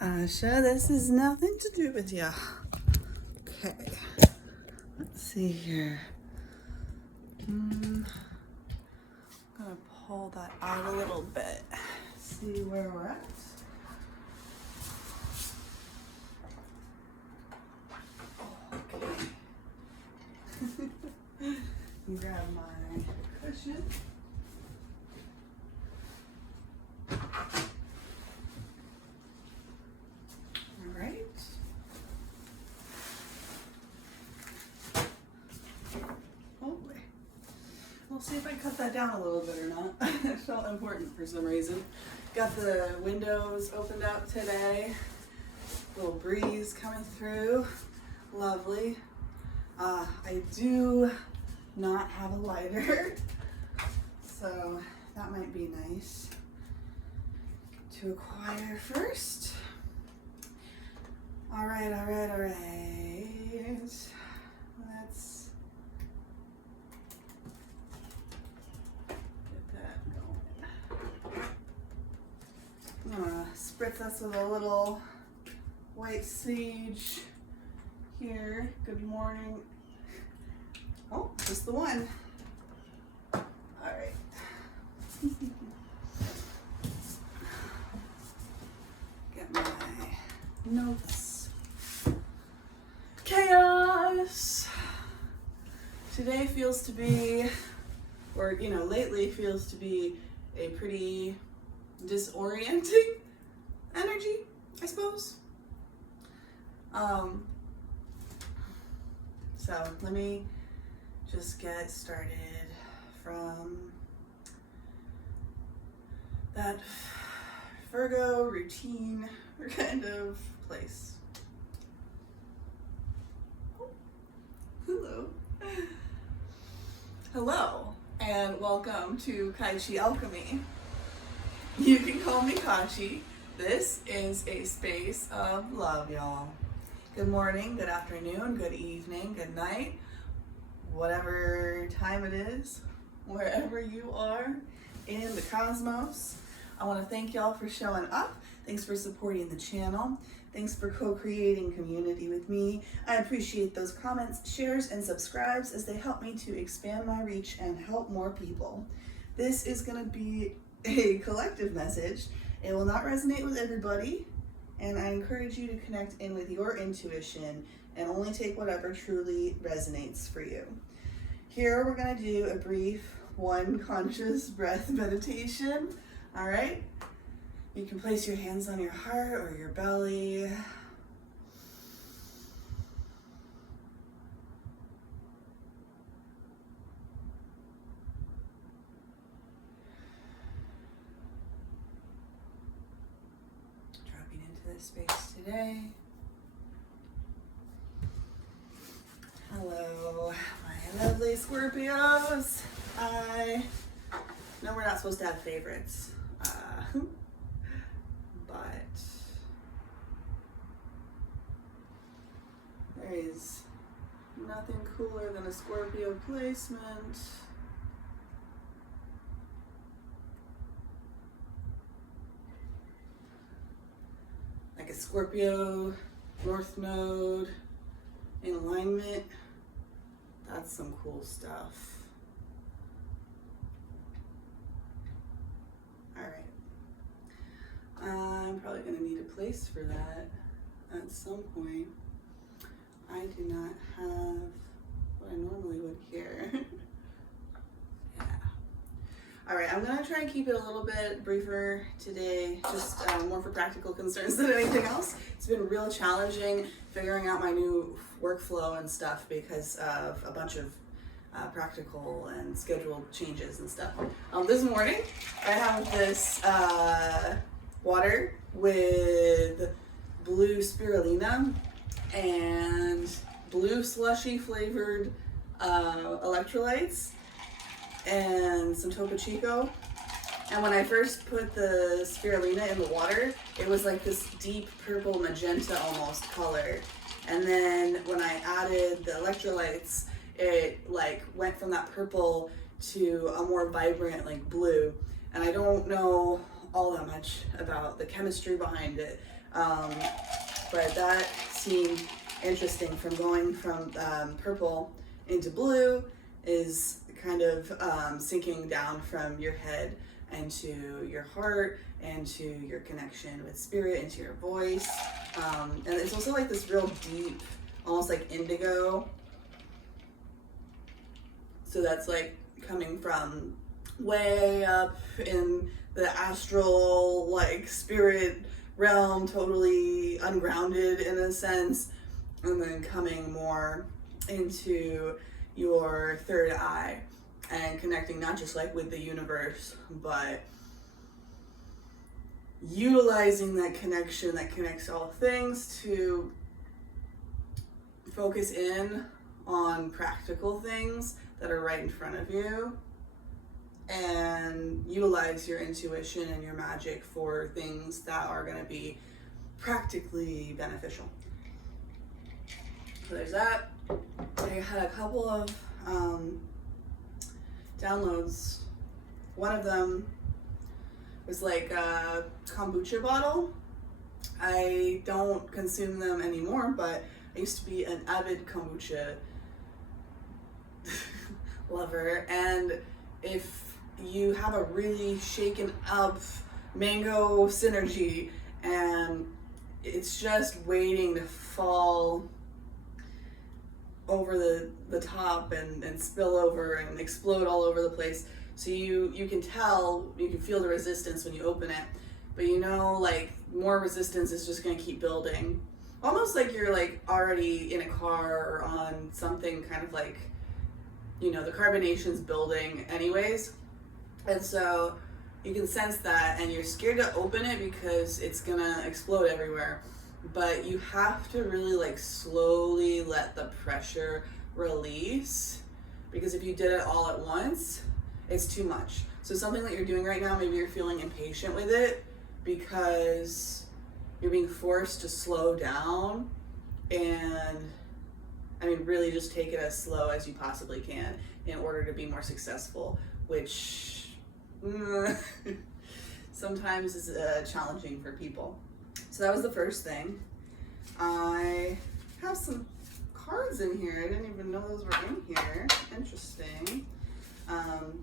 Asha, this is nothing to do with you. Okay, let's see here. I'm gonna pull that out a little bit, see where we're at. Okay. Grab my cushion. We'll see if I cut that down a little bit or not. It felt important for some reason. Got the windows opened up today. Little breeze coming through. Lovely. I do not have a lighter, so that might be nice to acquire first. All right. Let's I'm gonna spritz us with a little white sage here. Good morning. Oh, just the one. All right. Get my notes. Chaos. Today feels to be, or lately feels to be a pretty disorienting energy, I suppose. So let me just get started from that Virgo routine kind of place. Hello, and welcome to Kai Chi Alchemy. You can call me Katchi. This is a space of love, y'all. Good morning, good afternoon, good evening, good night, whatever time it is, wherever you are in the cosmos. I want to thank y'all for showing up. Thanks for supporting the channel. Thanks for co-creating community with me. I appreciate those comments, shares, and subscribes as they help me to expand my reach and help more people. This is going to be a collective message. It will not resonate with everybody, and I encourage you to connect in with your intuition and only take whatever truly resonates for you. Here we're going to do a brief one conscious breath meditation. All right, you can place your hands on your heart or your belly. Space today. Hello, my lovely Scorpios. I know we're not supposed to have favorites, but there is nothing cooler than a Scorpio placement. Like a Scorpio North Node in alignment. That's some cool stuff. All right. I'm probably going to need a place for that at some point. I do not have what I normally would here. Yeah. All right, I'm gonna try and keep it a little bit briefer today, just more for practical concerns than anything else. It's been real challenging figuring out my new workflow and stuff because of a bunch of practical and schedule changes and stuff. This morning, I have this water with blue spirulina and blue slushy flavored electrolytes and some Topo Chico. And when I first put the spirulina in the water, it was like this deep purple magenta almost color. And then when I added the electrolytes, it like went from that purple to a more vibrant like blue. And I don't know all that much about the chemistry behind it. But that seemed interesting, from going from purple into blue is kind of sinking down from your head and to your heart and to your connection with spirit, into your voice. And it's also like this real deep, almost like indigo. So that's like coming from way up in the astral, like spirit realm, totally ungrounded in a sense, and then coming more into your third eye and connecting not just like with the universe, but utilizing that connection that connects all things to focus in on practical things that are right in front of you, and utilize your intuition and your magic for things that are going to be practically beneficial. So there's that. I had a couple of downloads. One of them was like a kombucha bottle. I don't consume them anymore, but I used to be an avid kombucha lover, and if you have a really shaken up mango synergy and it's just waiting to fall over the top and spill over and explode all over the place, so you can tell, you can feel the resistance when you open it, but you know, like, more resistance is just going to keep building, almost like you're like already in a car or on something, kind of like, you know, the carbonation's building anyways. And so you can sense that, and you're scared to open it because it's gonna explode everywhere. But you have to really like slowly let the pressure release, because if you did it all at once, it's too much. So something that you're doing right now, maybe you're feeling impatient with it because you're being forced to slow down, and I mean, really just take it as slow as you possibly can in order to be more successful, which sometimes is challenging for people. So that was the first thing. I have some cards in here. I didn't even know those were in here. Interesting.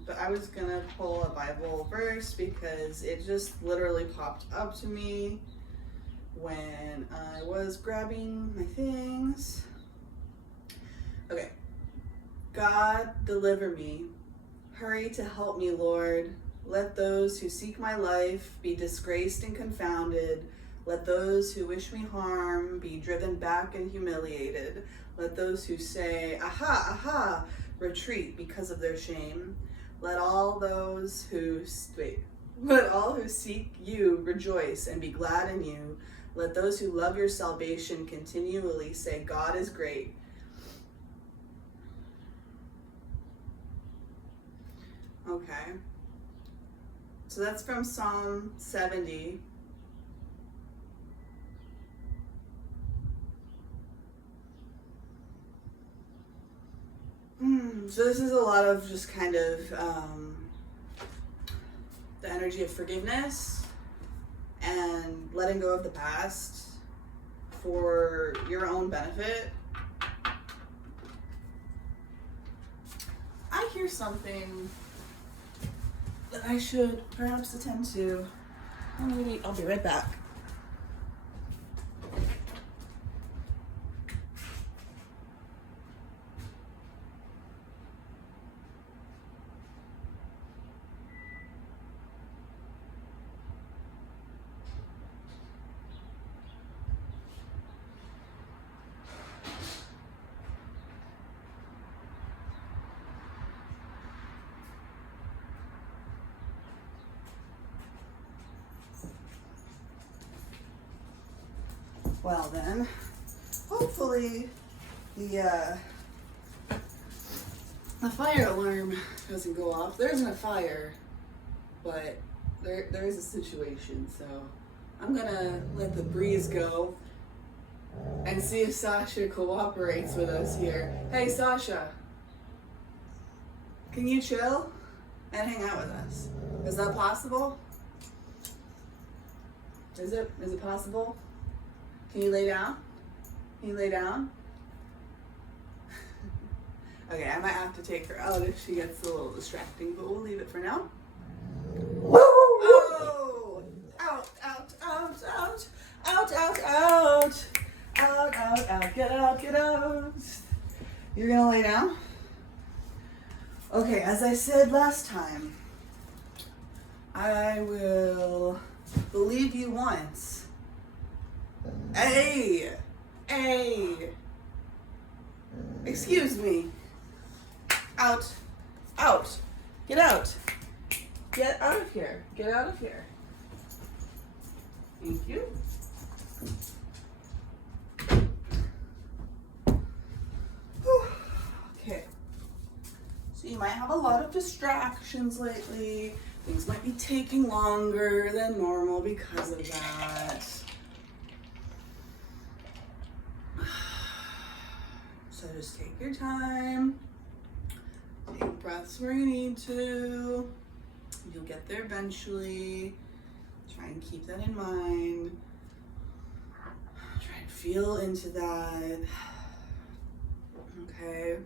But I was gonna pull a Bible verse because it just literally popped up to me when I was grabbing my things. Okay. God, deliver me. Hurry to help me, Lord. Let those who seek my life be disgraced and confounded. Let those who wish me harm be driven back and humiliated. Let those who say, aha, aha, retreat because of their shame. Let all who seek you rejoice and be glad in you. Let those who love your salvation continually say, God is great. Okay. So that's from Psalm 70. So this is a lot of just kind of the energy of forgiveness and letting go of the past for your own benefit. I hear something that I should perhaps attend to. I'll be right back. Well then, hopefully the fire alarm doesn't go off. There isn't a fire, but there is a situation, so I'm gonna let the breeze go and see if Sasha cooperates with us here. Hey Sasha, can you chill and hang out with us? Is that possible? Is it possible? Can you lay down? Can you lay down? Okay, I might have to take her out if she gets a little distracting, but we'll leave it for now. Oh! Out, out, out, out, out, out, out, out, out, out, get out, get out. You're gonna lay down? Okay, as I said last time, I will believe you once. Hey! Hey! Excuse me. Out. Out. Get out. Get out of here. Get out of here. Thank you. Whew. Okay. So you might have a lot of distractions lately. Things might be taking longer than normal because of that. So just take your time. Take breaths where you need to. You'll get there eventually. Try and keep that in mind. Try and feel into that. Okay.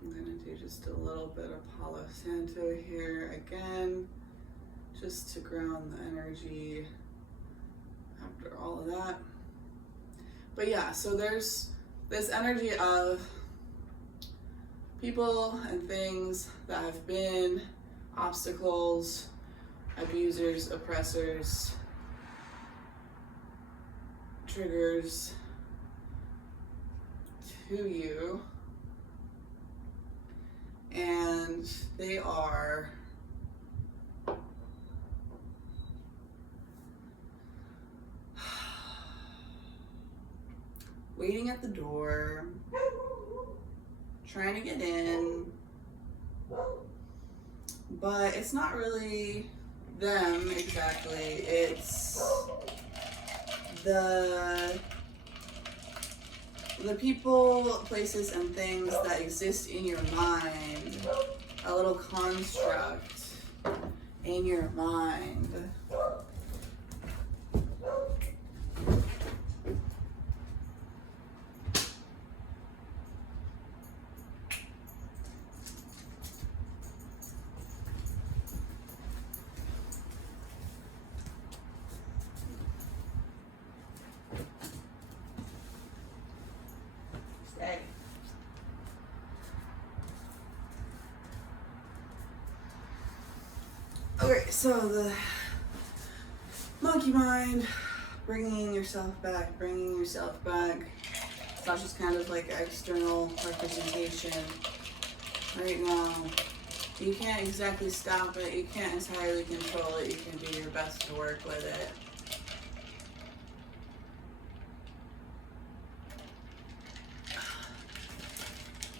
I'm gonna do just a little bit of Palo Santo here again, just to ground the energy after all of that. But yeah, so there's this energy of people and things that have been obstacles, abusers, oppressors, triggers to you, and they are waiting at the door, trying to get in, but it's not really them exactly. It's the people, places, and things that exist in your mind, a little construct in your mind. Okay, so the monkey mind, bringing yourself back. It's not just kind of like external representation right now. You can't exactly stop it. You can't entirely control it. You can do your best to work with it.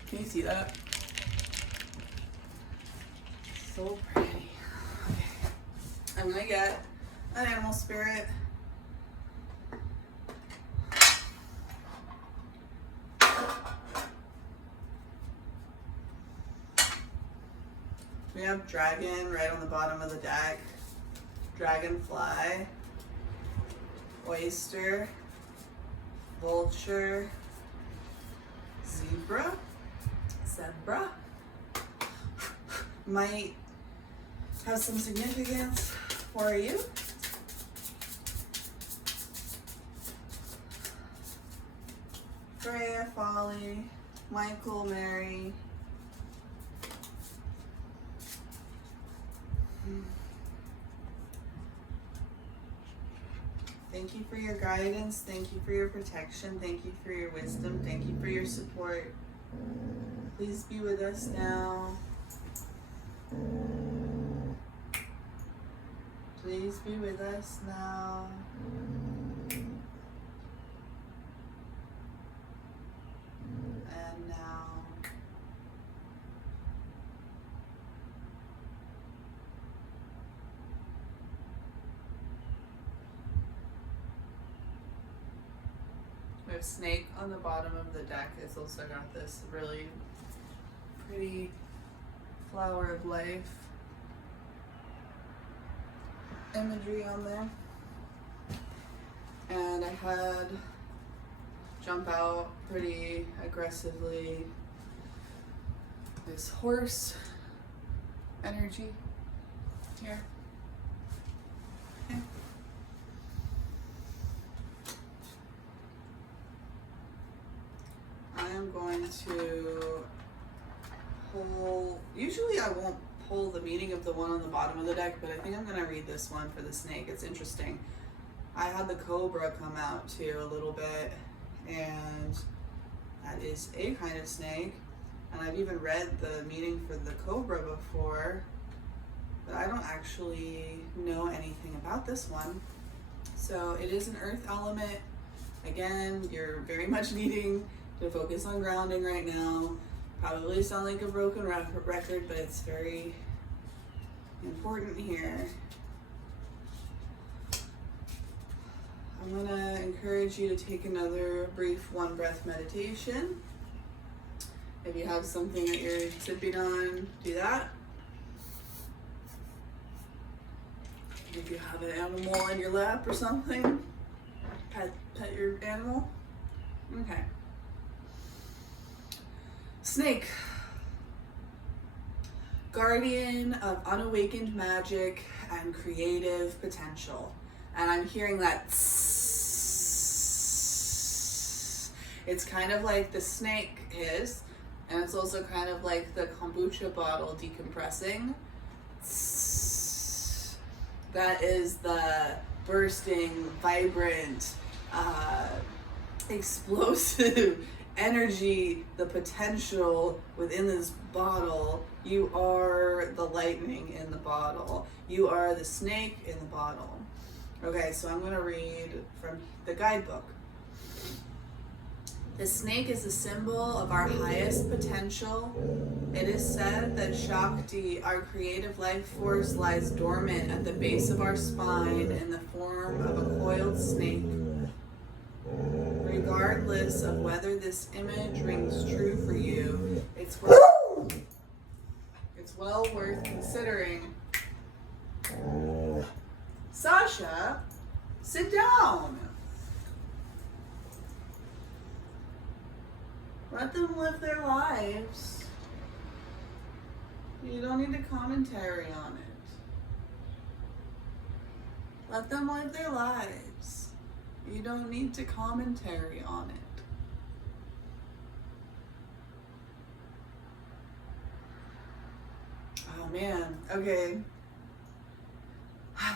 Can you see that? So pretty. I'm gonna get an animal spirit. We have dragon right on the bottom of the deck, dragonfly, oyster, vulture, zebra, might have some significance for you. Freya, Folly, Michael, Mary. Thank you for your guidance. Thank you for your protection. Thank you for your wisdom. Thank you for your support. Please be with us now. Please be with us now. And now. We have snake on the bottom of the deck. It's also got this really pretty flower of life. imagery on there. And I had jump out pretty aggressively this horse energy here. Okay. I am going to pull, usually I won't pull the meaning of the one on the bottom of the deck, but I think I'm going to read this one for the snake. It's interesting. I had the cobra come out too a little bit, and that is a kind of snake. And I've even read the meaning for the cobra before, but I don't actually know anything about this one. So it is an earth element. Again, you're very much needing to focus on grounding right now. Probably sound like a broken record, but it's very important here. I'm gonna encourage you to take another brief one breath meditation. If you have something that you're sipping on, do that. If you have an animal in your lap or something, pet your animal. Okay. Snake. Guardian of unawakened magic and creative potential. And I'm hearing that it's kind of like the snake is, and it's also kind of like the kombucha bottle decompressing. That is the bursting, vibrant, explosive energy, the potential within this bottle. You are the lightning in the bottle. You are the snake in the bottle. Okay, so I'm going to read from the guidebook. The snake is a symbol of our highest potential. It is said that Shakti, our creative life force, lies dormant at the base of our spine in the form of a coiled snake. Regardless of whether this image rings true for you, it's well worth considering. Sasha, sit down. Let them live their lives. You don't need a commentary on it. Let them live their lives. You don't need to commentary on it. Oh man, okay.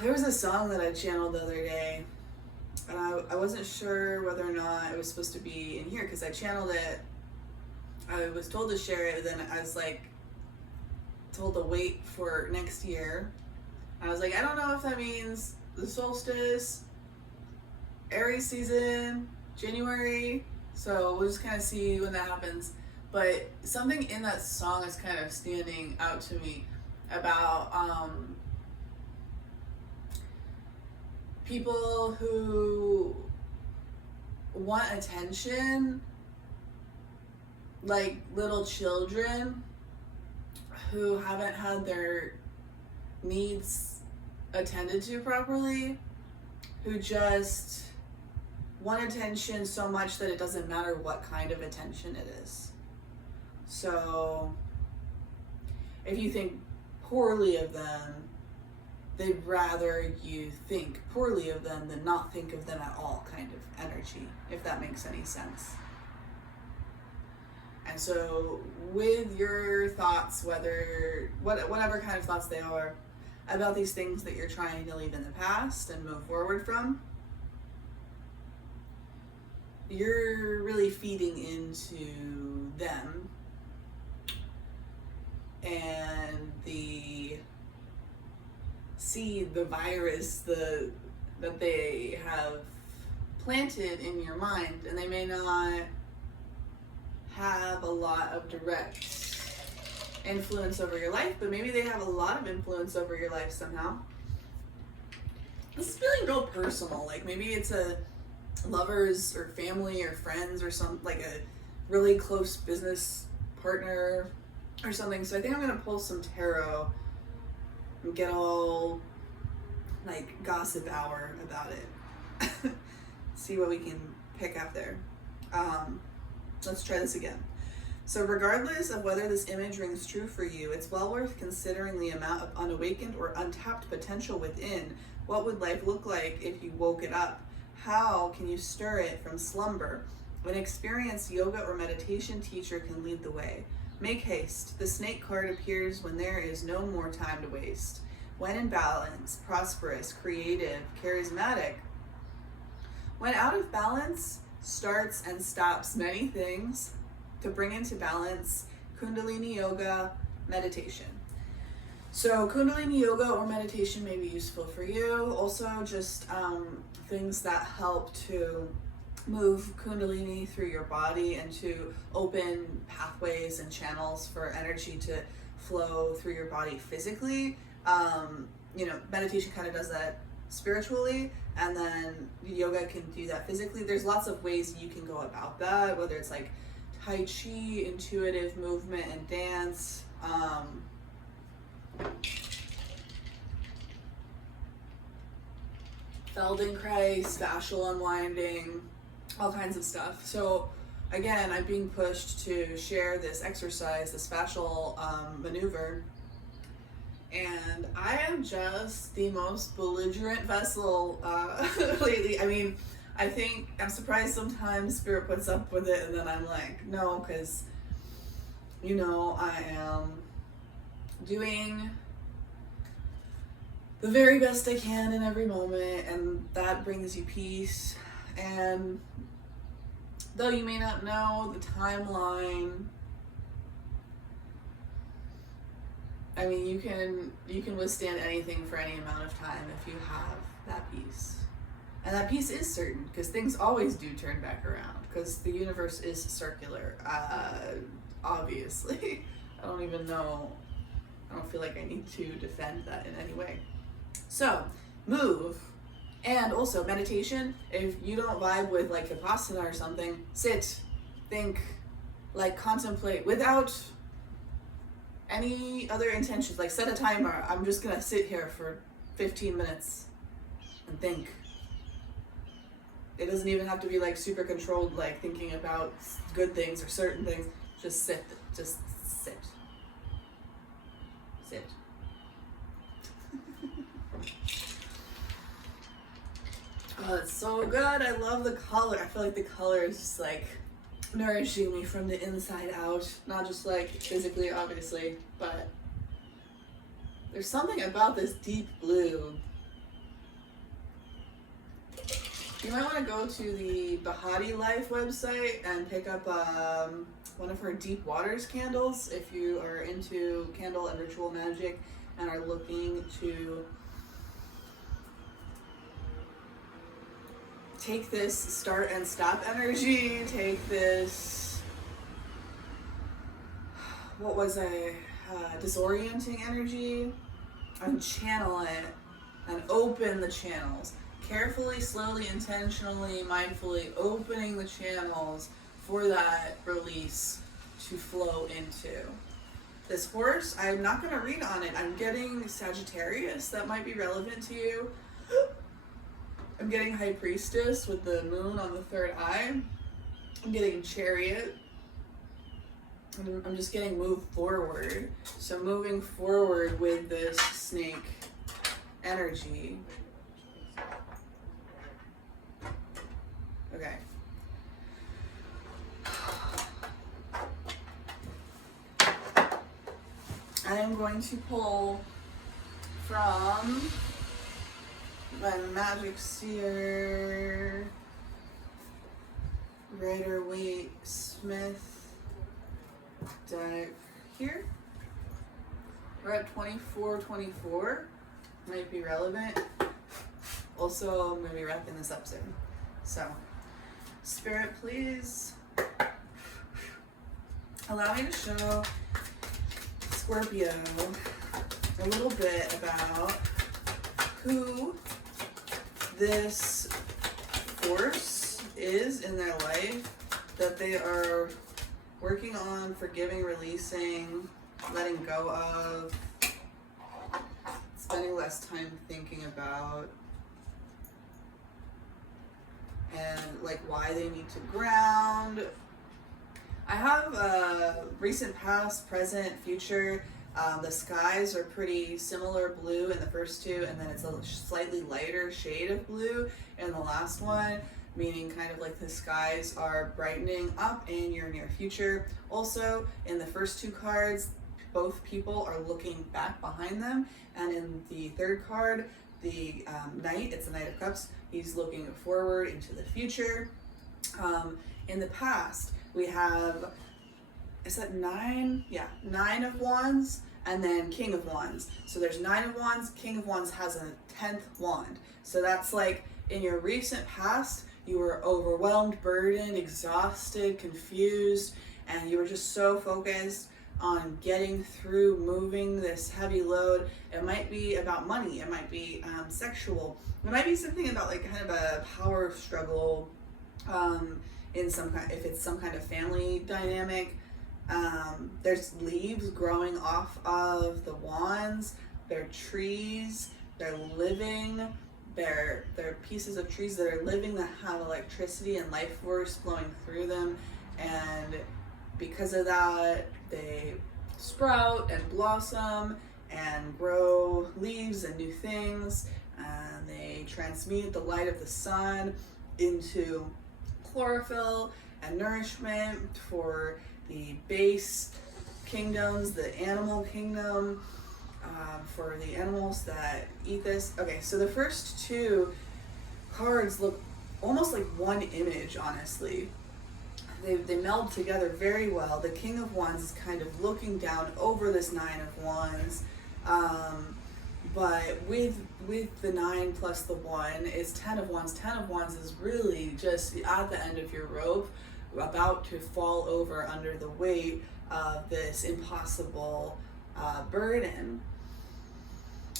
There was a song that I channeled the other day, and I wasn't sure whether or not it was supposed to be in here because I channeled it. I was told to share it, but then I was like told to wait for next year. I was like, I don't know if that means the solstice, Aries season, January, so we'll just kind of see when that happens. But something in that song is kind of standing out to me about people who want attention, like little children who haven't had their needs attended to properly, who just want attention so much that it doesn't matter what kind of attention it is. So if you think poorly of them, they'd rather you think poorly of them than not think of them at all, kind of energy, if that makes any sense. And so with your thoughts, whatever kind of thoughts they are about these things that you're trying to leave in the past and move forward from, you're really feeding into them and the seed, the virus that they have planted in your mind, and they may not have a lot of direct influence over your life, but maybe they have a lot of influence over your life somehow. This is feeling real personal, like maybe it's a lovers or family or friends or some, like a really close business partner or something. So I think I'm gonna pull some tarot and get all like gossip hour about it. See what we can pick up there. Let's try this again. So regardless of whether this image rings true for you, it's well worth considering the amount of unawakened or untapped potential within. What would life look like if you woke it up? How can you stir it from slumber? An experienced yoga or meditation teacher can lead the way. Make haste. The snake card appears when there is no more time to waste. When in balance, prosperous, creative, charismatic. When out of balance, starts and stops many things. To bring into balance, Kundalini Yoga, meditation. So Kundalini Yoga or meditation may be useful for you. Also just things that help to move Kundalini through your body and to open pathways and channels for energy to flow through your body physically. Meditation kind of does that spiritually, and then yoga can do that physically. There's lots of ways you can go about that, whether it's like Tai Chi, intuitive movement and dance, Feldenkrais, fascial unwinding, all kinds of stuff. So again, I'm being pushed to share this exercise, this fascial maneuver, and I am just the most belligerent vessel lately. I mean, I think I'm surprised sometimes Spirit puts up with it, and then I'm like, no, because, I am doing the very best I can in every moment, and that brings you peace. And though you may not know the timeline, I mean, you can withstand anything for any amount of time if you have that peace. And that peace is certain, because things always do turn back around, because the universe is circular, obviously. I don't feel like I need to defend that in any way. So, move. And also, meditation, if you don't vibe with like Vipassana or something, sit, think, like contemplate, without any other intentions. Like set a timer. I'm just gonna sit here for 15 minutes and think. It doesn't even have to be like super controlled, like thinking about good things or certain things. Just sit. Just sit. Sit. Oh, it's so good. I love the color. I feel like the color is just like nourishing me from the inside out. Not just like physically, obviously, but there's something about this deep blue. You might want to go to the Bahati Life website and pick up one of her Deep Waters candles if you are into candle and ritual magic and are looking to take this start and stop energy, take this, disorienting energy, and channel it and open the channels. Carefully, slowly, intentionally, mindfully opening the channels for that release to flow into. This horse, I'm not going to read on it. I'm getting Sagittarius. That might be relevant to you. I'm getting High Priestess with the moon on the third eye. I'm getting Chariot. I'm just getting move forward. So moving forward with this snake energy. Okay. I am going to pull from my Magic Seer Rider-Waite Smith deck here. We're at 2424. Might be relevant. Also, I'm going to be wrapping this up soon. So, Spirit, please allow me to show Scorpio a little bit about who this force is in their life that they are working on, forgiving, releasing, letting go of. It's been spending less time thinking about and like why they need to ground. I have recent, past, present, future. The skies are pretty similar blue in the first two, and then it's a slightly lighter shade of blue in the last one, meaning kind of like the skies are brightening up in your near future. Also, in the first two cards, both people are looking back behind them, and in the third card, the Knight, it's the Knight of Cups, he's looking forward into the future. In the past, we have, is that 9? Yeah, 9 of Wands, and then King of Wands. So there's 9 of Wands, King of Wands has a 10th wand. So that's like, in your recent past, you were overwhelmed, burdened, exhausted, confused, and you were just so focused on getting through, moving this heavy load. It might be about money, it might be sexual, it might be something about like kind of a power struggle, in some kind, if it's some kind of family dynamic. There's leaves growing off of the wands, they're trees, they're living, they're pieces of trees that are living, that have electricity and life force flowing through them, and because of that, they sprout and blossom and grow leaves and new things, and they transmute the light of the sun into chlorophyll and nourishment for the base kingdoms, the animal kingdom, for the animals that eat this. Okay, so the first two cards look almost like one image, honestly. They meld together very well. The King of Wands is kind of looking down over this 9 of Wands, but with the 9 plus the 1 is 10 of Wands. 10 of Wands is really just at the end of your rope, about to fall over under the weight of this impossible burden.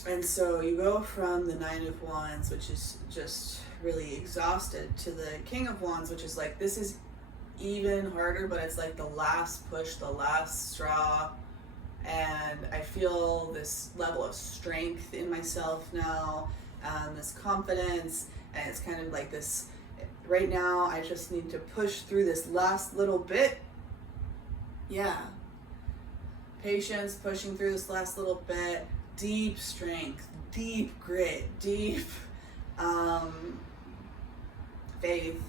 And so you go from the 9 of Wands, which is just really exhausted, to the King of Wands, which is like, this is even harder, but it's like the last push, the last straw. And I feel this level of strength in myself now, this confidence, and it's kind of like this, right now I just need to push through this last little bit. Yeah, patience, pushing through this last little bit, deep strength, deep grit, deep faith.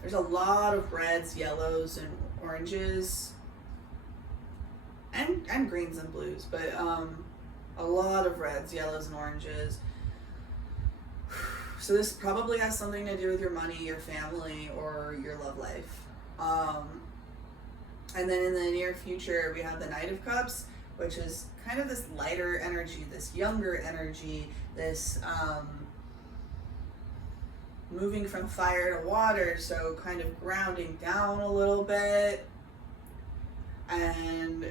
There's a lot of reds, yellows, and oranges, and greens and blues, but a lot of reds, yellows, and oranges. So this probably has something to do with your money, your family, or your love life. And then in the near future, we have the Knight of Cups, which is kind of this lighter energy, this younger energy, this moving from fire to water, so kind of grounding down a little bit. And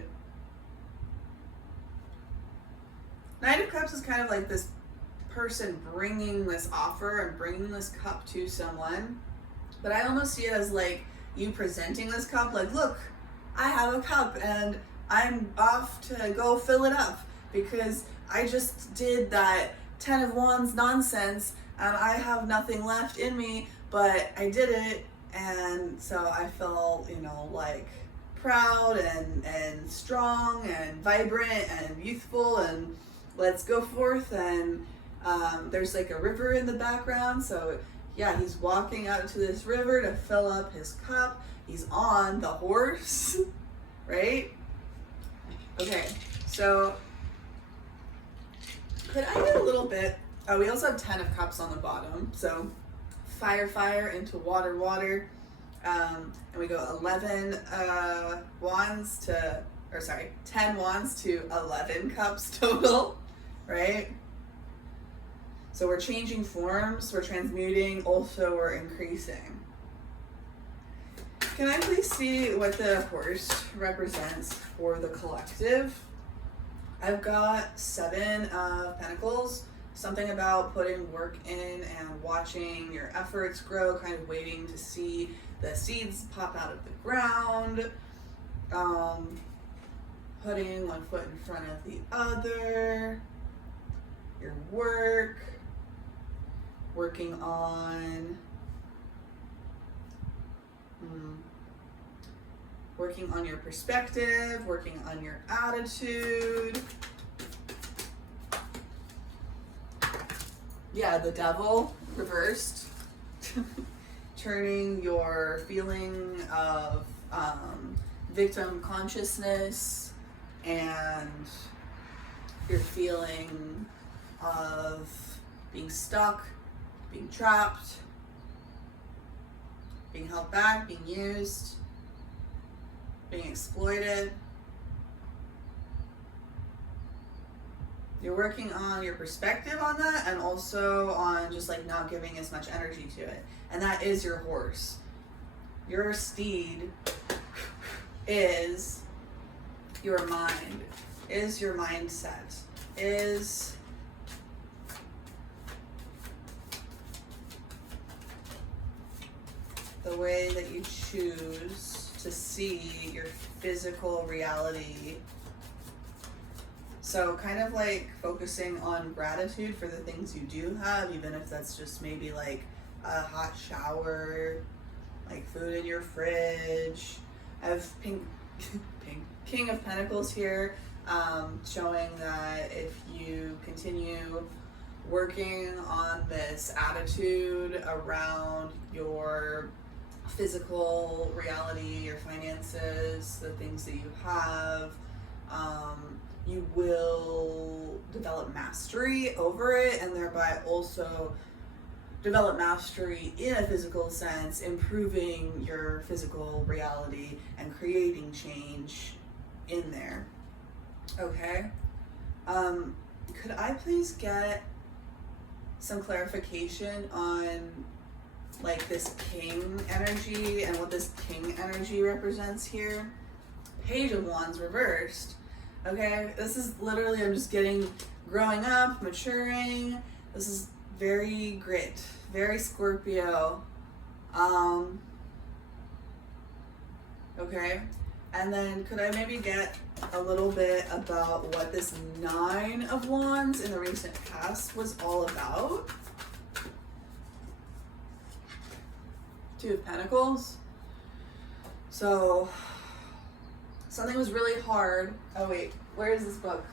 Knight of Cups is kind of like this person bringing this offer and bringing this cup to someone, but I almost see it as like you presenting this cup, like, look, I have a cup and I'm off to go fill it up because I just did that 10 of Wands nonsense and I have nothing left in me, but I did it, and so I felt, you know, like proud and strong and vibrant and youthful, and let's go forth. And there's like a river in the background, so yeah, he's walking out to this river to fill up his cup. He's on the horse, right? Okay, so could I get a little bit, we also have 10 of Cups on the bottom, so fire, fire into water, water, and we go 11 wands to, or sorry, 10 wands to 11 cups total, right? So we're changing forms, we're transmuting, also we're increasing. Can I please see what the horse represents for the collective? I've got 7 of Pentacles, something about putting work in and watching your efforts grow, kind of waiting to see the seeds pop out of the ground, putting one foot in front of the other, your work, working on your perspective, working on your attitude. Yeah, the devil reversed. Turning your feeling of victim consciousness and your feeling of being stuck, being trapped, being held back, being used, being exploited. You're working on your perspective on that, and also on just like not giving as much energy to it. And that is your horse. Your steed is your mind, is your mindset, is the way that you choose to see your physical reality. So kind of like focusing on gratitude for the things you do have, even if that's just maybe like a hot shower, like food in your fridge. I have King of Pentacles here, showing that if you continue working on this attitude around your physical reality, your finances, the things that you have, you will develop mastery over it, and thereby also develop mastery in a physical sense, improving your physical reality and creating change in there. Okay. Could I please get some clarification on like this king energy and what this king energy represents here? Page of Wands reversed. Okay, this is literally, I'm just getting growing up, maturing. This is very grit, very Scorpio. Okay, and then could I maybe get a little bit about what this Nine of Wands in the recent past was all about? Two of Pentacles. So something was really hard. Oh wait, where is this book?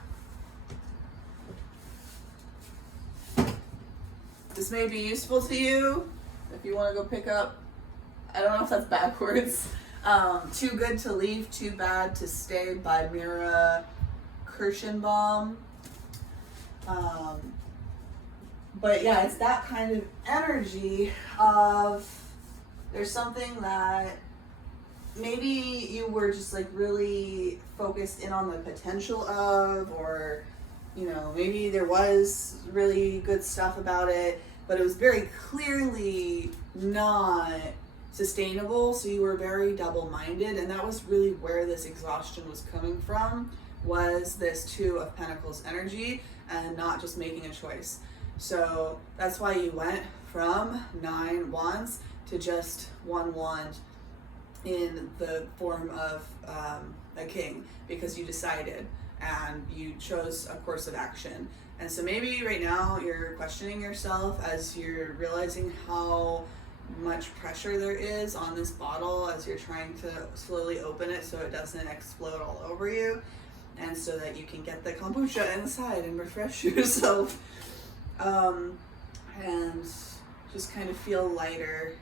This may be useful to you if you want to go pick up, I don't know if that's backwards. Too Good to Leave, Too Bad to Stay by Mira Kirschenbaum. But yeah, it's that kind of energy of there's something that maybe you were just like really focused in on the potential of, or you know, maybe there was really good stuff about it, but it was very clearly not sustainable, so you were very double-minded, and that was really where this exhaustion was coming from, was this Two of Pentacles energy and not just making a choice. So that's why you went from 9 wands to just 1 wand in the form of a king, because you decided and you chose a course of action. And so maybe right now you're questioning yourself as you're realizing how much pressure there is on this bottle as you're trying to slowly open it so it doesn't explode all over you, and so that you can get the kombucha inside and refresh yourself, and just kind of feel lighter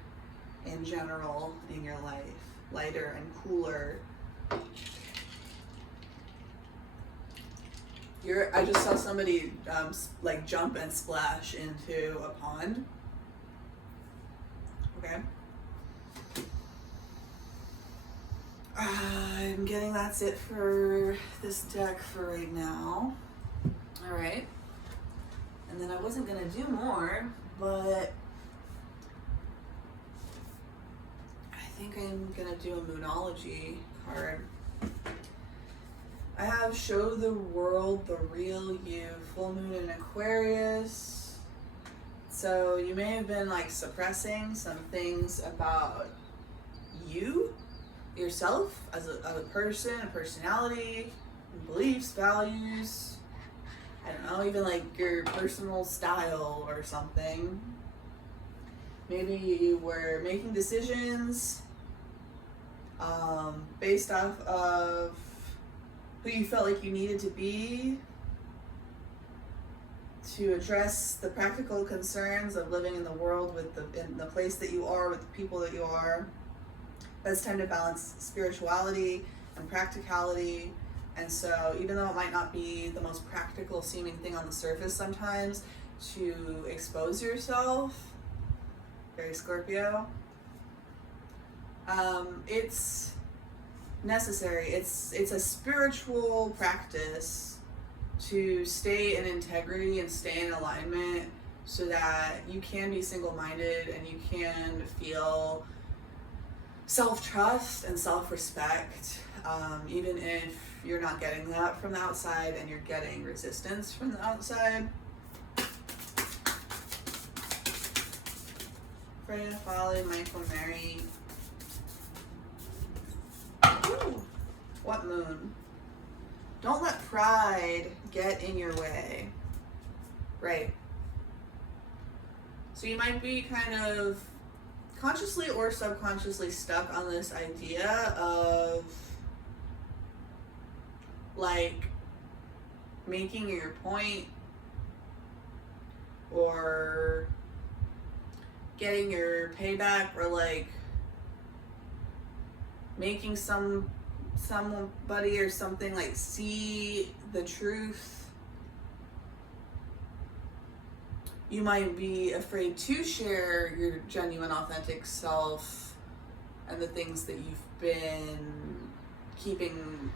in general in your life, lighter and cooler. I just saw somebody like jump and splash into a pond. Okay. I'm getting that's it for this deck for right now. All right. And then I wasn't gonna do more, but I think I'm gonna do a Moonology card. I have Show the World the Real You, full moon in Aquarius. So you may have been like suppressing some things about you, yourself as a person, a personality, beliefs, values. I don't know, even like your personal style or something. Maybe you were making decisions based off of who you felt like you needed to be to address the practical concerns of living in the world in the place that you are, with the people that you are. But it's time to balance spirituality and practicality. And so even though it might not be the most practical seeming thing on the surface sometimes, to expose yourself, very Scorpio, it's necessary. It's a spiritual practice to stay in integrity and stay in alignment so that you can be single-minded and you can feel self-trust and self-respect, even if you're not getting that from the outside and you're getting resistance from the outside. Freya, Folly, Michael, Mary. Ooh, what moon? Don't let pride get in your way. Right. So you might be kind of consciously or subconsciously stuck on this idea of like making your point or getting your payback, or like making somebody or something like see the truth. You might be afraid to share your genuine, authentic self and the things that you've been keeping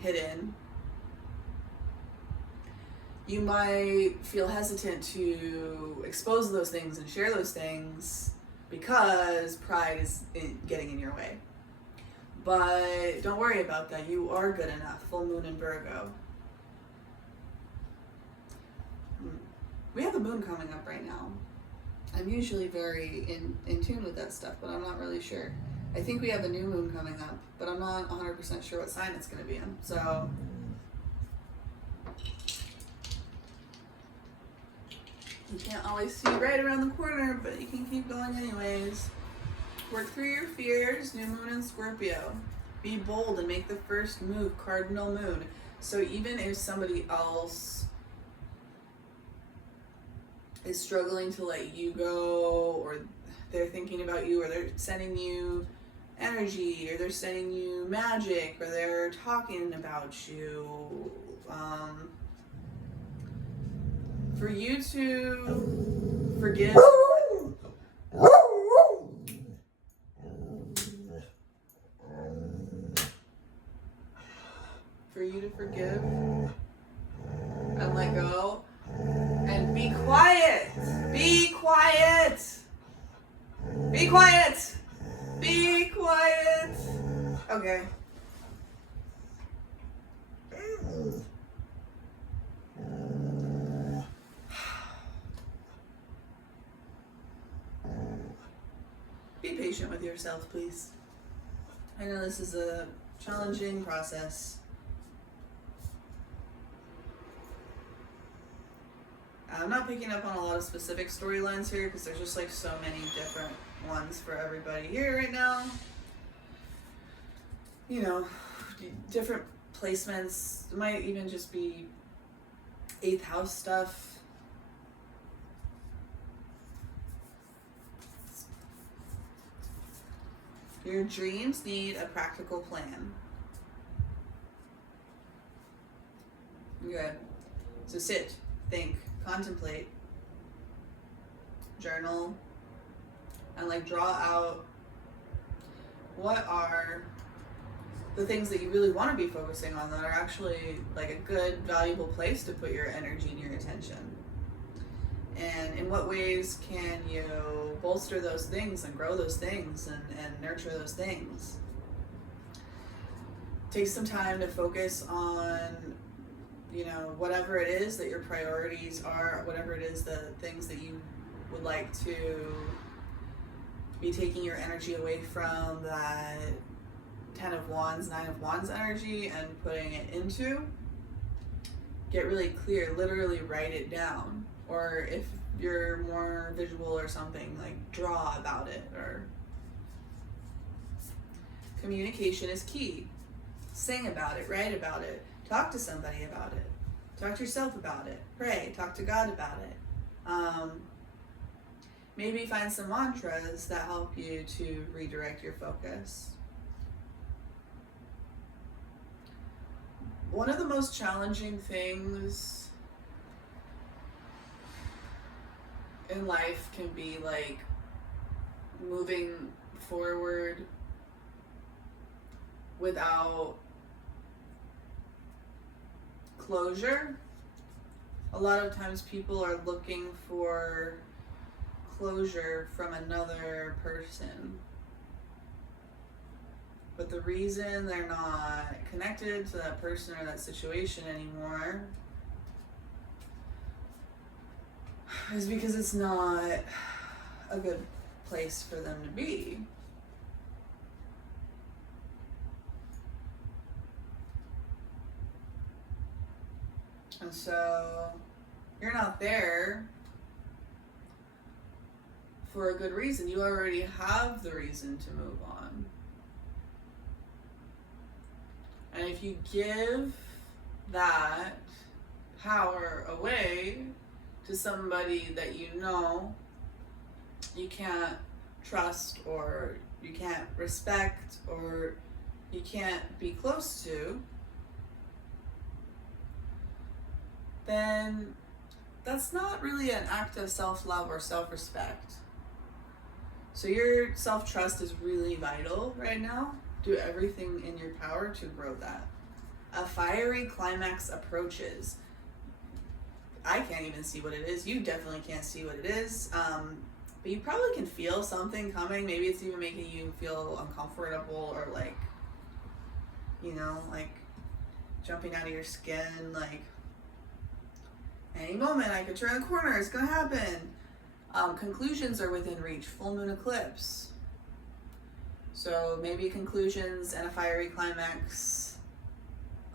hidden. You might feel hesitant to expose those things and share those things because pride is getting in your way. But don't worry about that. You are good enough. Full moon in Virgo. We have the moon coming up right now. I'm usually very in tune with that stuff, but I'm not really sure. I think we have a new moon coming up, but I'm not 100% sure what sign it's going to be in. So you can't always see right around the corner, but you can keep going anyways. Work through your fears, new moon in Scorpio. Be bold and make the first move, cardinal moon. So even if somebody else is struggling to let you go, or they're thinking about you, or they're sending you energy, or they're sending you magic, or they're talking about you, for you to forgive, and let go and be quiet. Be quiet. Be quiet. Be quiet. Okay. Be patient with yourself, please. I know this is a challenging process. I'm not picking up on a lot of specific storylines here because there's just like so many different ones for everybody here right now. You know, different placements. It might even just be 8th house stuff. Your dreams need a practical plan. Good. So sit, think, contemplate, journal, and like draw out what are the things that you really want to be focusing on that are actually like a good, valuable place to put your energy and your attention. And in what ways can you bolster those things and grow those things and nurture those things? Take some time to focus on, you know, whatever it is that your priorities are, whatever it is, the things that you would like to be taking your energy away from, that 10 of Wands, 9 of Wands energy, and putting it into. get really clear, literally write it down. Or if you're more visual or something, like draw about it. Or communication is key. Sing about it, write about it, talk to somebody about it, talk to yourself about it, pray, talk to God about it. Maybe find some mantras that help you to redirect your focus. One of the most challenging things in life can be like moving forward without closure. A lot of times people are looking for closure from another person. But the reason they're not connected to that person or that situation anymore is because it's not a good place for them to be. And so you're not there for a good reason. You already have the reason to move on. And if you give that power away to somebody that you know you can't trust, or you can't respect, or you can't be close to, then that's not really an act of self-love or self-respect. So your self-trust is really vital right now. Do everything in your power to grow that. A fiery climax approaches. I can't even see what it is. You definitely can't see what it is. But you probably can feel something coming. Maybe it's even making you feel uncomfortable, or like, you know, like jumping out of your skin. Like, any moment I could turn the corner, it's gonna happen. Conclusions are within reach. Full moon eclipse. So maybe conclusions and a fiery climax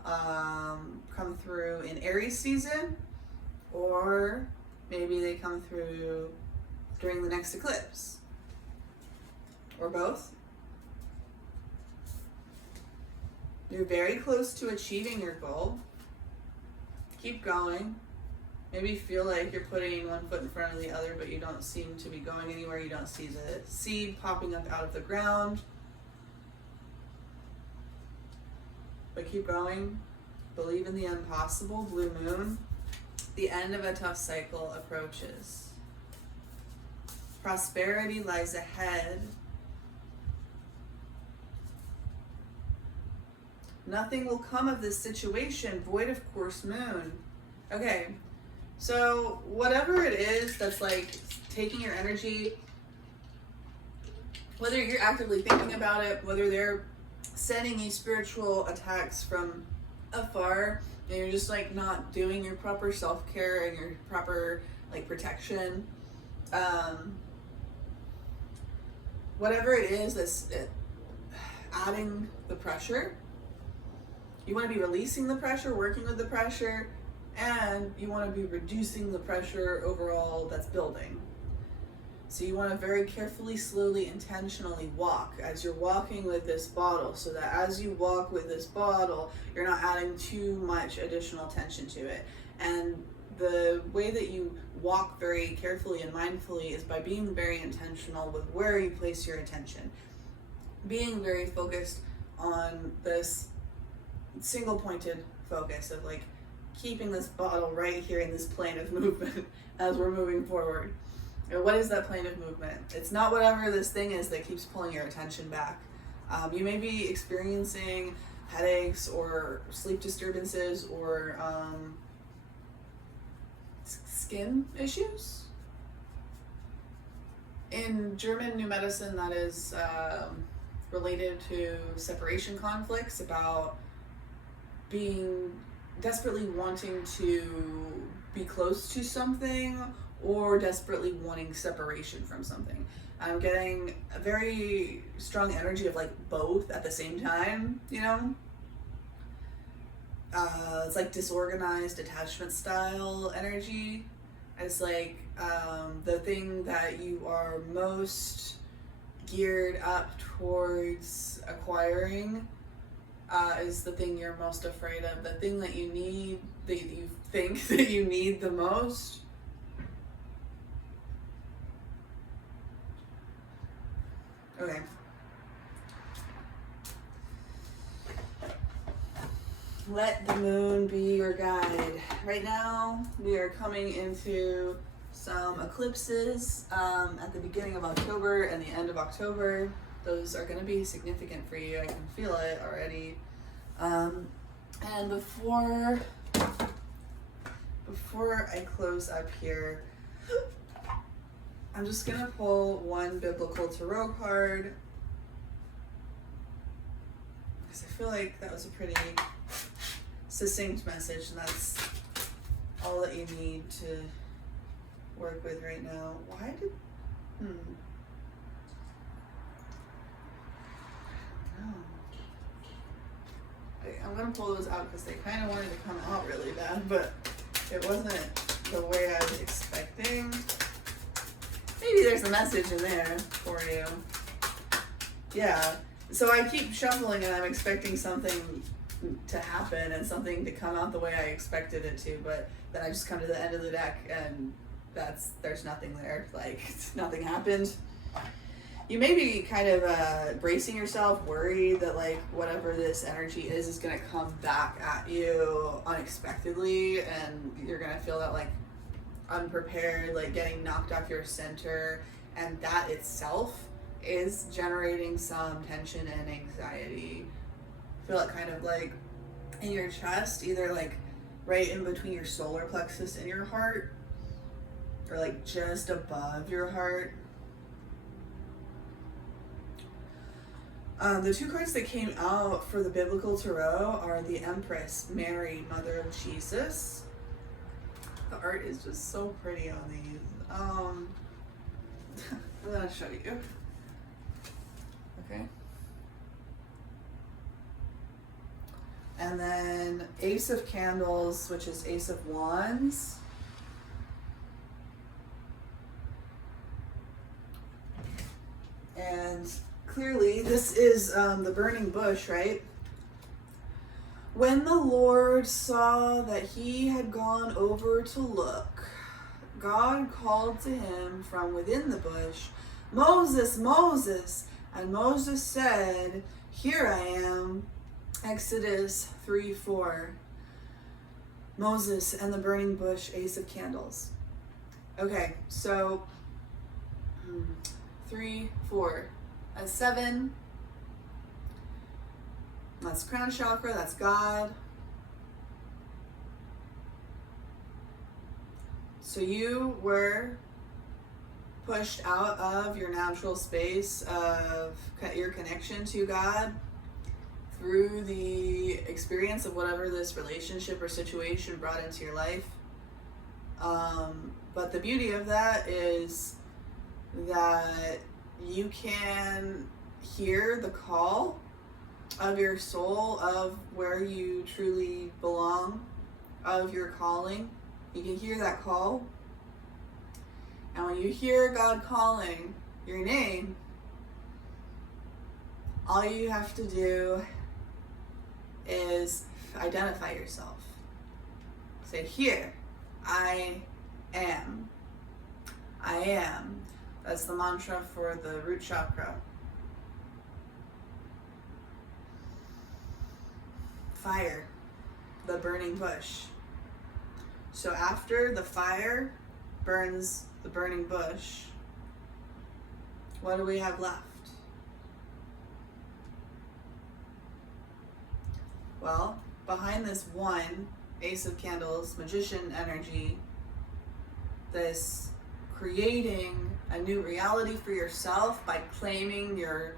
come through in Aries season, or maybe they come through during the next eclipse, or both. You're very close to achieving your goal. Keep going. Maybe feel like you're putting one foot in front of the other, but you don't seem to be going anywhere. You don't see the seed popping up out of the ground. But keep going. Believe in the impossible. Blue moon. The end of a tough cycle approaches. Prosperity lies ahead. Nothing will come of this situation, void of course moon. Okay, so whatever it is that's like taking your energy, whether you're actively thinking about it, whether they're sending you spiritual attacks from afar, and you're just like not doing your proper self-care and your proper like protection, whatever it is that's adding the pressure, you want to be releasing the pressure, working with the pressure, and you want to be reducing the pressure overall that's building. So you want to very carefully, slowly, intentionally walk as you're walking with this bottle, so that as you walk with this bottle, you're not adding too much additional tension to it. And the way that you walk very carefully and mindfully is by being very intentional with where you place your attention. Being very focused on this single pointed focus of like keeping this bottle right here in this plane of movement as we're moving forward. And what is that plane of movement? It's not whatever this thing is that keeps pulling your attention back. You may be experiencing headaches or sleep disturbances or skin issues. In German New Medicine, that is related to separation conflicts, about being desperately wanting to be close to something or desperately wanting separation from something. I'm getting a very strong energy of like both at the same time, you know? it's like disorganized attachment style energy. It's like the thing that you are most geared up towards acquiring is the thing you're most afraid of. The thing that you need, that you think that you need the most. Okay. Let the moon be your guide. Right now, we are coming into some eclipses at the beginning of October and the end of October. Those are going to be significant for you. I can feel it already. And before I close up here, I'm just going to pull one biblical tarot card, because I feel like that was a pretty succinct message, and that's all that you need to work with right now. Why did... I'm going to pull those out because they kind of wanted to come out really bad, but it wasn't the way I was expecting. Maybe there's a message in there for you. Yeah. So I keep shuffling and I'm expecting something to happen and something to come out the way I expected it to, but then I just come to the end of the deck and there's nothing there. Like, nothing happened. You may be kind of bracing yourself, worried that like whatever this energy is going to come back at you unexpectedly, and you're going to feel that like unprepared, like getting knocked off your center, and that itself is generating some tension and anxiety. Feel it kind of like in your chest, either like right in between your solar plexus and your heart, or like just above your heart. The two cards that came out for the biblical tarot are the Empress, Mary, Mother of Jesus. The art is just so pretty on these. I'm gonna show you. Okay. And then Ace of Candles, which is Ace of Wands. And clearly this is the burning bush, right? When the Lord saw that he had gone over to look, God called to him from within the bush, "Moses, Moses." And Moses said, "Here I am." Exodus 3:4. Moses and the burning bush, Ace of Candles. Okay, so 3, 4. That's 7. That's crown chakra, that's God. So you were pushed out of your natural space of your connection to God through the experience of whatever this relationship or situation brought into your life. But the beauty of that is that you can hear the call of your soul, of where you truly belong, of your calling. You can hear that call. And when you hear God calling your name, all you have to do is identify yourself. Say, "Here, I am. I am." That's the mantra for the root chakra. Fire, the burning bush. So after the fire burns the burning bush, what do we have left? Well, behind this one Ace of Candles, magician energy, this creating a new reality for yourself by claiming your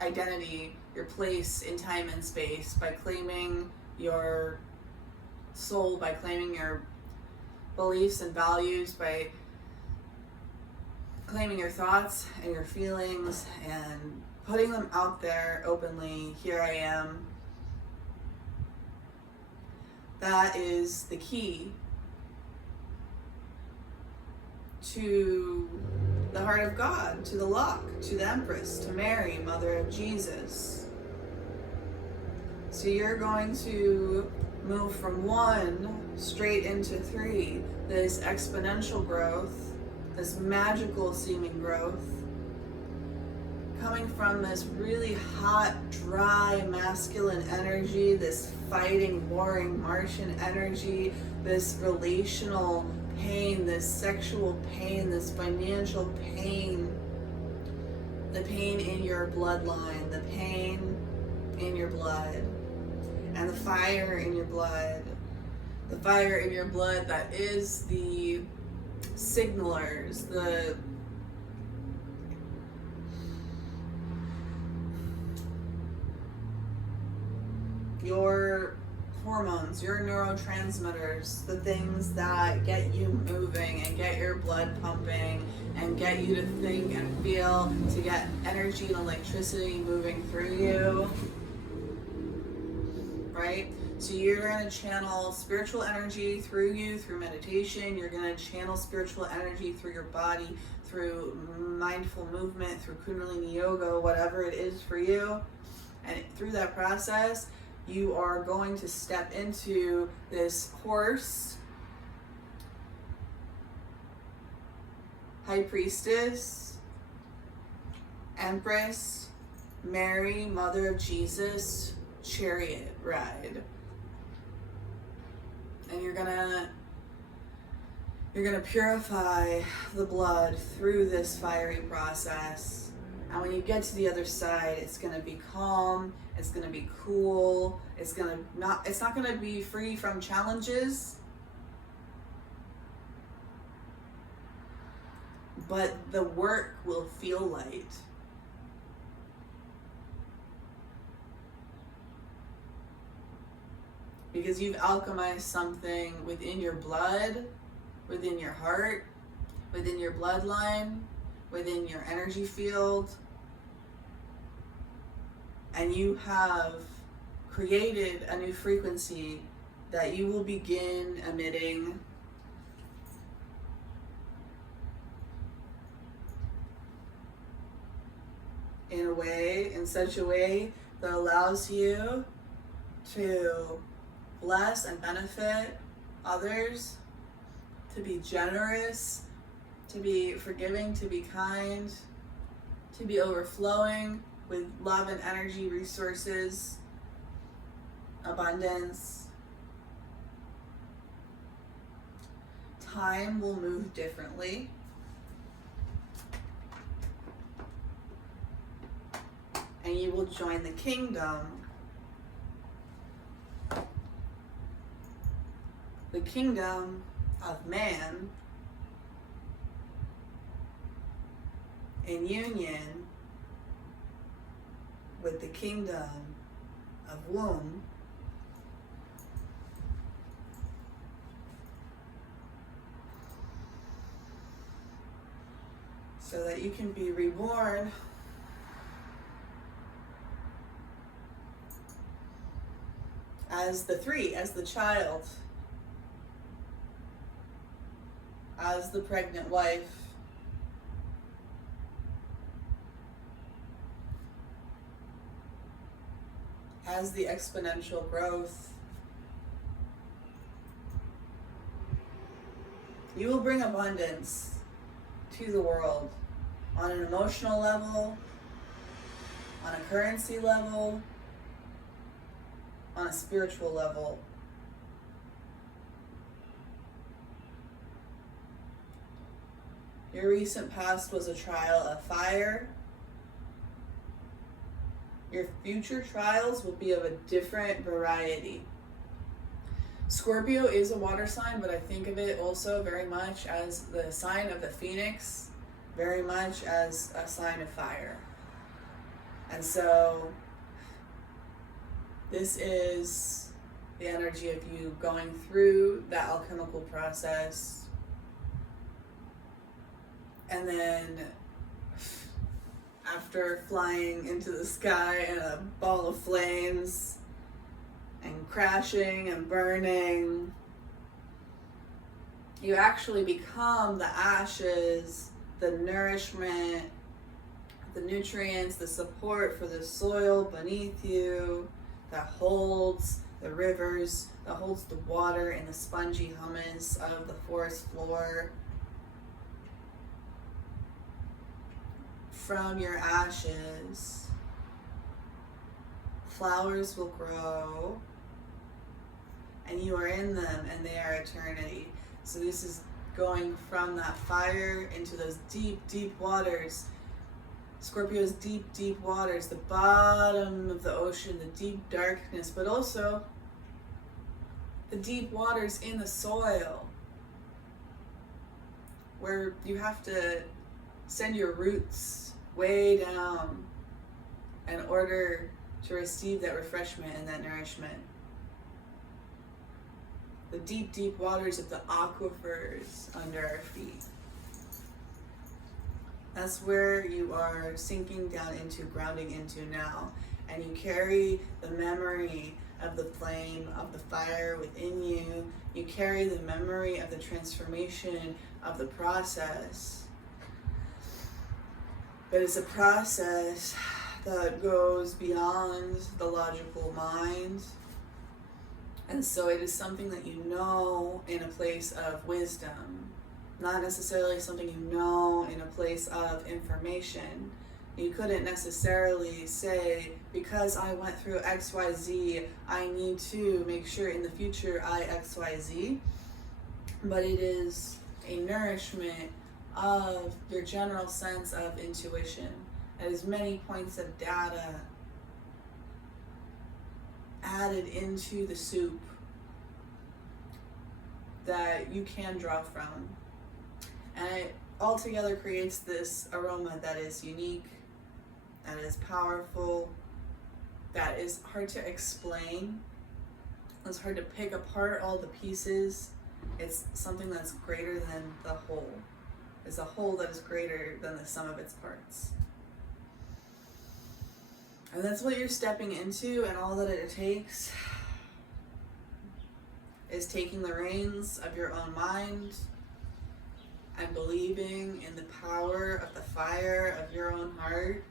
identity, your place in time and space, by claiming your soul, by claiming your beliefs and values, by claiming your thoughts and your feelings and putting them out there openly. Here I am. That is the key to the heart of God, to the lock, to the Empress, to Mary, Mother of Jesus. So you're going to move from 1 straight into 3, this exponential growth, this magical seeming growth, coming from this really hot, dry, masculine energy, this fighting, warring Martian energy, this relational pain, this sexual pain, this financial pain, the pain in your bloodline, the pain in your blood, and the fire in your blood. The fire in your blood that is the signalers, your hormones, your neurotransmitters, the things that get you moving and get your blood pumping and get you to think and feel, to get energy and electricity moving through you, right? So you're going to channel spiritual energy through you, through meditation. You're going to channel spiritual energy through your body, through mindful movement, through Kundalini Yoga, whatever it is for you. And through that process, you are going to step into this horse, High Priestess, Empress, Mary, Mother of Jesus, chariot ride. And you're gonna purify the blood through this fiery process. And when you get to the other side, it's gonna be calm, it's gonna be cool, it's not gonna be free from challenges, but the work will feel light. Because you've alchemized something within your blood, within your heart, within your bloodline, within your energy field, and you have created a new frequency that you will begin emitting in such a way that allows you to bless and benefit others, to be generous, to be forgiving, to be kind, to be overflowing with love and energy, resources, abundance. Time will move differently. And you will join the kingdom. The kingdom of man in union with the kingdom of womb, so that you can be reborn as the child, as the pregnant wife, as the exponential growth. You will bring abundance to the world on an emotional level, on a currency level, on a spiritual level. Your recent past was a trial of fire. Your future trials will be of a different variety. Scorpio is a water sign, but I think of it also very much as the sign of the phoenix, very much as a sign of fire. And so this is the energy of you going through that alchemical process, and then after flying into the sky in a ball of flames and crashing and burning. You actually become the ashes, the nourishment, the nutrients, the support for the soil beneath you that holds the rivers, that holds the water and the spongy humus of the forest floor. From your ashes, flowers will grow, and you are in them, and they are eternity. So this is going from that fire into those deep, deep waters. Scorpio's deep, deep waters, the bottom of the ocean, the deep darkness, but also the deep waters in the soil, where you have to send your roots way down in order to receive that refreshment and that nourishment. The deep, deep waters of the aquifers under our feet. That's where you are sinking down into, grounding into now. And you carry the memory of the flame, of the fire within you. You carry the memory of the transformation of the process. But it's a process that goes beyond the logical mind. And so it is something that you know in a place of wisdom, not necessarily something you know in a place of information. You couldn't necessarily say, because I went through XYZ, I need to make sure in the future I XYZ. But it is a nourishment of your general sense of intuition. There's many points of data added into the soup that you can draw from. And it altogether creates this aroma that is unique, that is powerful, that is hard to explain. It's hard to pick apart all the pieces. It's something that's greater than the whole. It's a whole that is greater than the sum of its parts. And that's what you're stepping into, and all that it takes is taking the reins of your own mind and believing in the power of the fire of your own heart.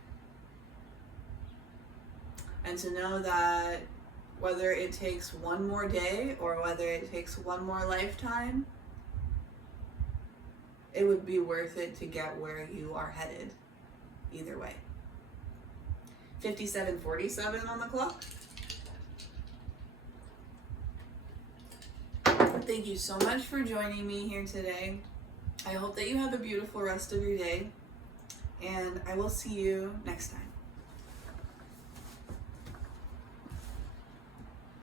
And to know that whether it takes one more day or whether it takes one more lifetime, it would be worth it to get where you are headed, either way. 57:47 on the clock. Thank you so much for joining me here today. I hope that you have a beautiful rest of your day, and I will see you next time.